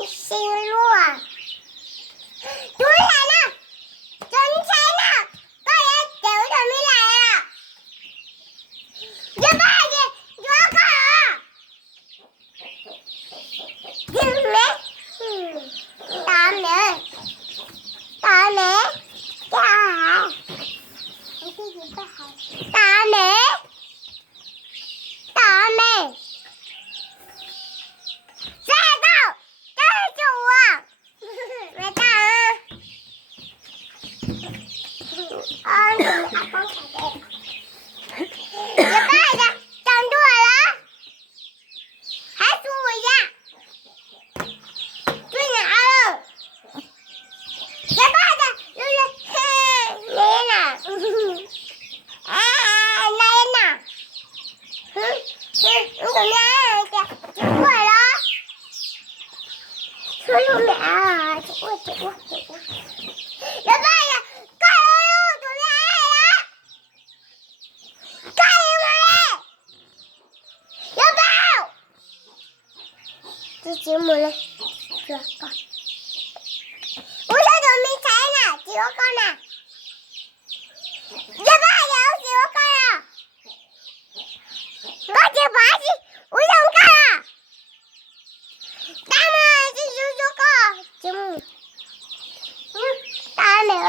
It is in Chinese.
你心乱，突然了，准छै呢？个人走怎么来了？这爸的多个？进门，打门，打门，大海，我自己不好，打门，打门。你阿公才对。你爸的长多了，还数我一下，去哪了？你爸的就是没了，来呢？你怎么样？就过了，出路了，我。你爸的。这节目呢，这个，我想准备猜呢，几个呢？这把有几个了？我这把我想看了，咱们这9个节目，打没了。